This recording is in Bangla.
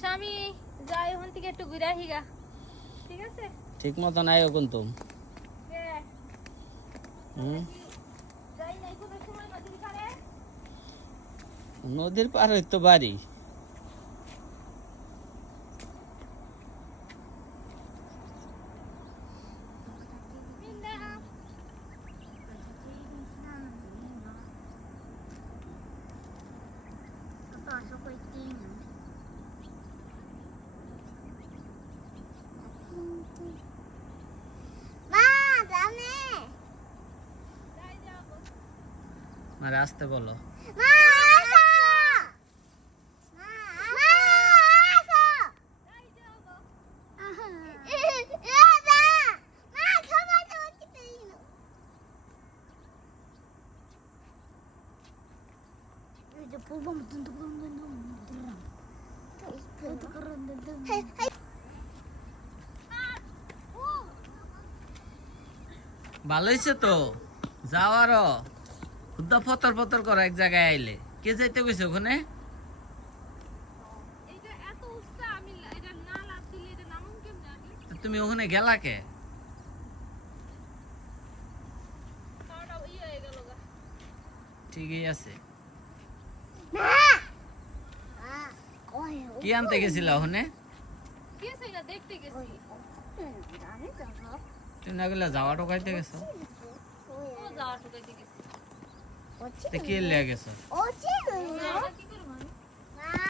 স্বামী যাই ওখান থেকে একটু ঘুরে আহিগা, ঠিক আছে? ঠিক মতো নাই কিন্তু যাই নাই কোনো সময় নদীর পাড়ে। নদীর পার হইতো বাড়ি। মার আসতে বলো। ভালো হয়েছে তো যাওয়ারও, খুদ্া ফতর ফতর করা এক জায়গায় আইলে। কে যাইতে গেছে ওখানে? তুমি ওখানে গেলা কে? ঠিকই আছে। কি আনতে গেছিল ওখানে? তুমি না গেলে যাওয়া টোকাইতে গেছো? কি লিয়ে গেছো?